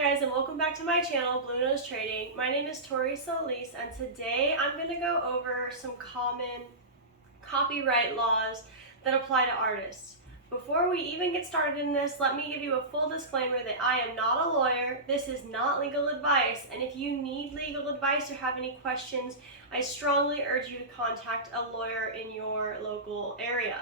Hi guys, and welcome back to my channel, Blue Nose Trading. My name is Tori Solis, and today I'm going to go over some common copyright laws that apply to artists. Before we even get started in this, let me give you a full disclaimer that I am not a lawyer. This is not legal advice, and if you need legal advice or have any questions, I strongly urge you to contact a lawyer in your local area.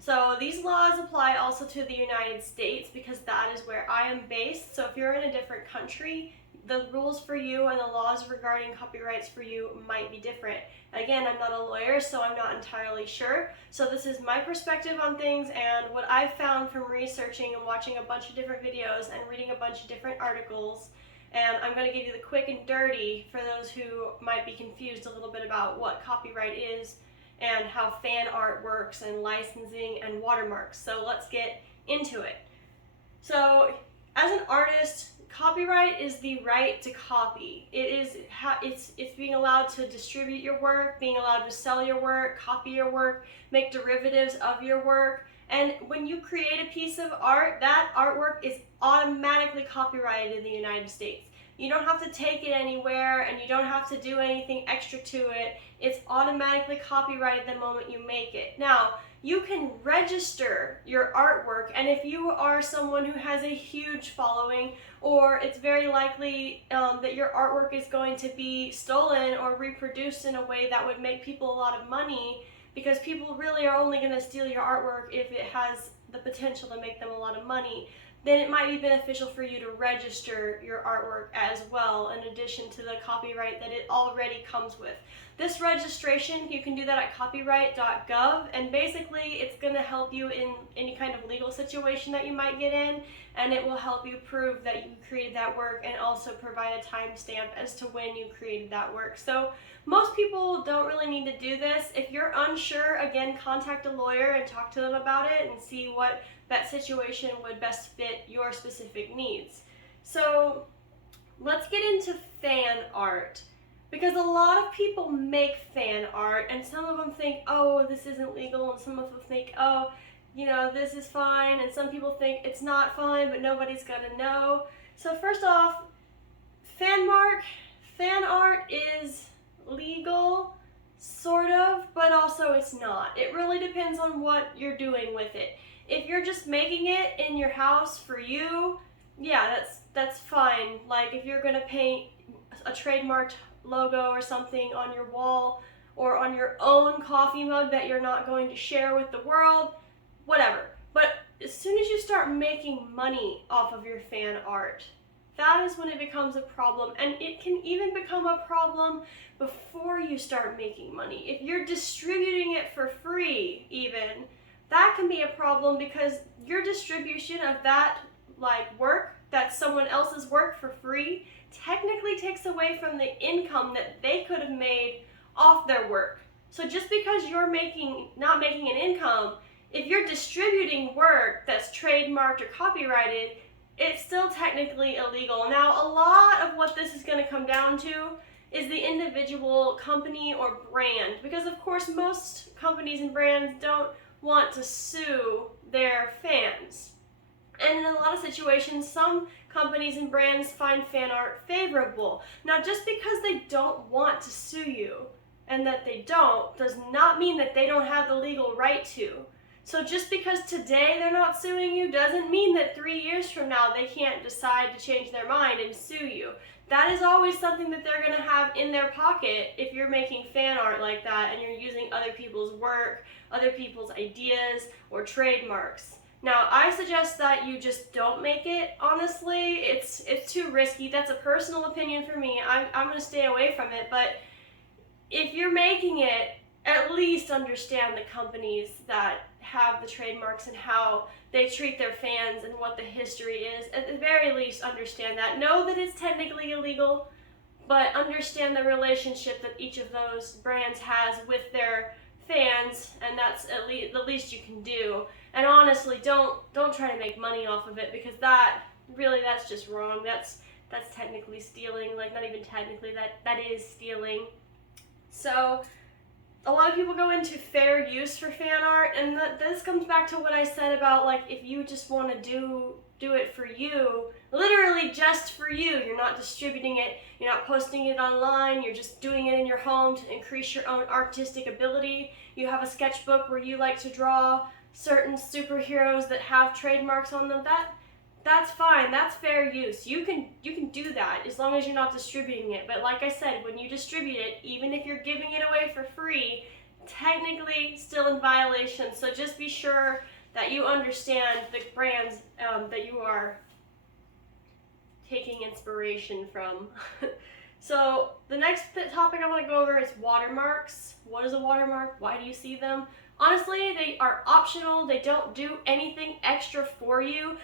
So these laws apply also to the United States because that is where I am based. So if you're in a different country, the rules for you and the laws regarding copyrights for you might be different. Again, I'm not a lawyer, so I'm not entirely sure. So this is my perspective on things and what I've found from researching and watching a bunch of different videos and reading a bunch of different articles. And I'm going to give you the quick and dirty for those who might be confused a little bit about what copyright is and how fan art works and licensing and watermarks. So let's get into it. So as an artist, copyright is the right to copy. It's being allowed to distribute your work, being allowed to sell your work, copy your work, make derivatives of your work. And when you create a piece of art, that artwork is automatically copyrighted in the United States. You don't have to take it anywhere and you don't have to do anything extra to it. It's automatically copyrighted the moment you make it. Now, you can register your artwork, and if you are someone who has a huge following, or it's very likely that your artwork is going to be stolen or reproduced in a way that would make people a lot of money, because people really are only going to steal your artwork if it has the potential to make them a lot of money, then it might be beneficial for you to register your artwork as well, in addition to the copyright that it already comes with. This registration, you can do that at copyright.gov, and basically it's going to help you in any kind of legal situation that you might get in, and it will help you prove that you created that work and also provide a timestamp as to when you created that work. So most people don't really need to do this. If you're unsure, again, contact a lawyer and talk to them about it and see what that situation would best fit your specific needs. So let's get into fan art, because a lot of people make fan art and some of them think, oh, this isn't legal, and some of them think, oh, you know, this is fine, and some people think it's not fine, but nobody's gonna know. So first off, fan art is legal, sort of, but also it's not. It really depends on what you're doing with it. If you're just making it in your house for you, yeah, that's fine. Like if you're gonna paint a trademarked logo or something on your wall or on your own coffee mug that you're not going to share with the world, whatever. But as soon as you start making money off of your fan art, that is when it becomes a problem, and it can even become a problem before you start making money. If you're distributing it for free even, that can be a problem, because your distribution of that work, that's someone else's work for free, technically takes away from the income that they could have made off their work. So just because you're not making an income, if you're distributing work that's trademarked or copyrighted, it's still technically illegal. Now, a lot of what this is going to come down to is the individual company or brand, because of course most companies and brands don't want to sue their fans. And in a lot of situations, some companies and brands find fan art favorable. Now, just because they don't want to sue you, and that they don't, does not mean that they don't have the legal right to. So just because today they're not suing you doesn't mean that 3 years from now they can't decide to change their mind and sue you. That is always something that they're going to have in their pocket if you're making fan art like that and you're using other people's work, other people's ideas, or trademarks. Now, I suggest that you just don't make it, honestly. It's too risky. That's a personal opinion for me. I'm going to stay away from it, but if you're making it, at least understand the companies that have the trademarks and how they treat their fans and what the history is. At the very least, understand that. Know that it's technically illegal, but understand the relationship that each of those brands has with their fans, and that's at least the least you can do. And honestly, don't try to make money off of it, because that's just wrong. That's technically stealing. Like, not even technically, that is stealing. So a lot of people go into fair use for fan art, and this comes back to what I said about, like, if you just want to do do it for you, literally just for you. You're not distributing it, you're not posting it online, you're just doing it in your home to increase your own artistic ability. You have a sketchbook where you like to draw certain superheroes that have trademarks on them. That's fine. That's fair use. You can do that as long as you're not distributing it. But like I said, when you distribute it, even if you're giving it away for free, technically still in violation. So just be sure that you understand the brands that you are taking inspiration from. So the next topic I want to go over is watermarks. What is a watermark? Why do you see them? Honestly, they are optional. They don't do anything extra for you.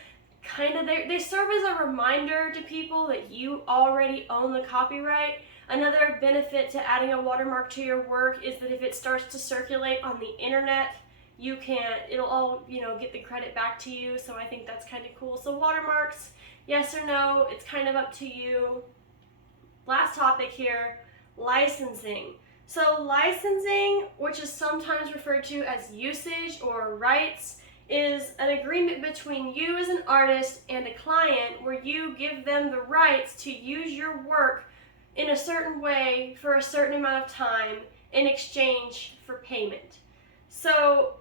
They serve as a reminder to people that you already own the copyright. Another benefit to adding a watermark to your work is that if it starts to circulate on the internet, it'll all, get the credit back to you. So I think that's kind of cool. So watermarks, yes or no, it's kind of up to you. Last topic here, licensing. So licensing, which is sometimes referred to as usage or rights, is an agreement between you as an artist and a client where you give them the rights to use your work in a certain way for a certain amount of time in exchange for payment. So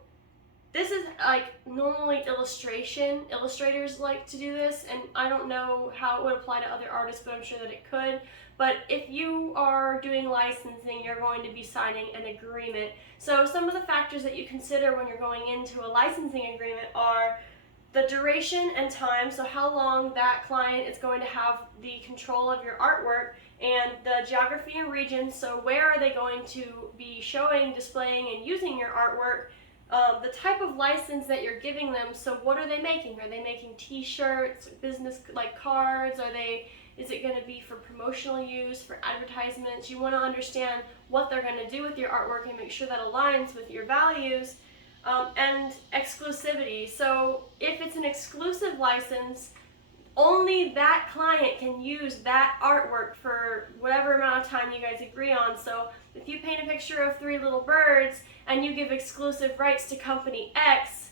this is like normally illustrators like to do this, and I don't know how it would apply to other artists, but I'm sure that it could. But if you are doing licensing, you're going to be signing an agreement. So some of the factors that you consider when you're going into a licensing agreement are the duration and time, so how long that client is going to have the control of your artwork, and the geography and region, so where are they going to be showing, displaying, and using your artwork, the type of license that you're giving them, so what are they making? Are they making t-shirts, business like cards? Is it going to be for promotional use, for advertisements? You want to understand what they're going to do with your artwork and make sure that aligns with your values. And exclusivity. So if it's an exclusive license, only that client can use that artwork for whatever amount of time you guys agree on. So if you paint a picture of 3 little birds and you give exclusive rights to Company X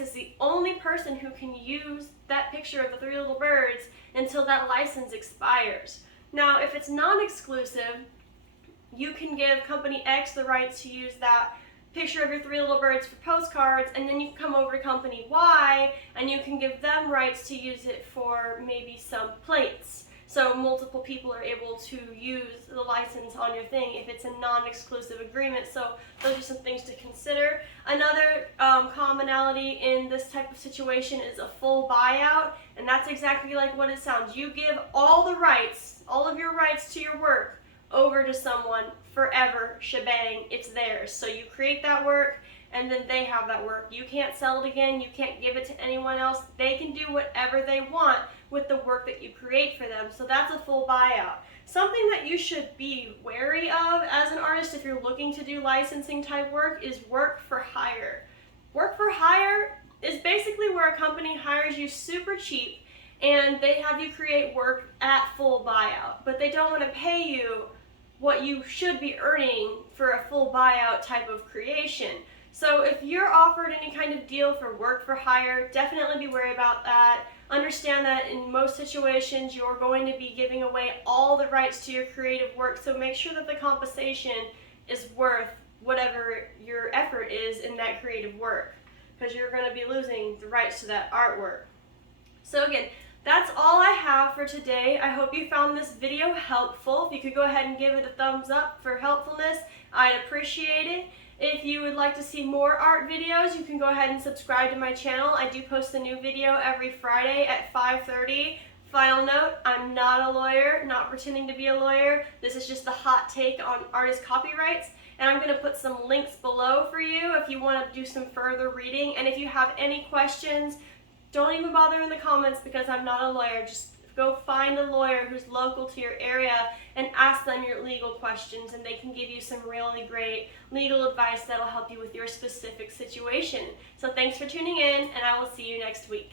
is the only person who can use that picture of the 3 little birds until that license expires. Now, if it's non-exclusive, you can give Company X the rights to use that picture of your 3 little birds for postcards, and then you can come over to Company Y and you can give them rights to use it for maybe some plates. So multiple people are able to use the license on your thing if it's a non-exclusive agreement. So those are some things to consider. Another commonality in this type of situation is a full buyout, and that's exactly like what it sounds. You give all the rights, all of your rights to your work over to someone forever, shebang, it's theirs. So you create that work and then they have that work. You can't sell it again, you can't give it to anyone else. They can do whatever they want with the work that you create for them. So that's a full buyout. Something that you should be wary of as an artist if you're looking to do licensing type work is work for hire. Work for hire is basically where a company hires you super cheap and they have you create work at full buyout, but they don't want to pay you what you should be earning for a full buyout type of creation. So if you're offered any kind of deal for work for hire, definitely be wary about that. Understand that in most situations you're going to be giving away all the rights to your creative work, so make sure that the compensation is worth whatever your effort is in that creative work, because you're going to be losing the rights to that artwork. So again, that's all I have for today. I hope you found this video helpful. If you could go ahead and give it a thumbs up for helpfulness, I'd appreciate it. If you would like to see more art videos, you can go ahead and subscribe to my channel. I do post a new video every Friday at 5:30. Final note, I'm not a lawyer, not pretending to be a lawyer. This is just the hot take on artist copyrights. And I'm going to put some links below for you if you want to do some further reading. And if you have any questions, don't even bother in the comments because I'm not a lawyer. Just go find a lawyer who's local to your area and ask them your legal questions, and they can give you some really great legal advice that'll help you with your specific situation. So thanks for tuning in, and I will see you next week.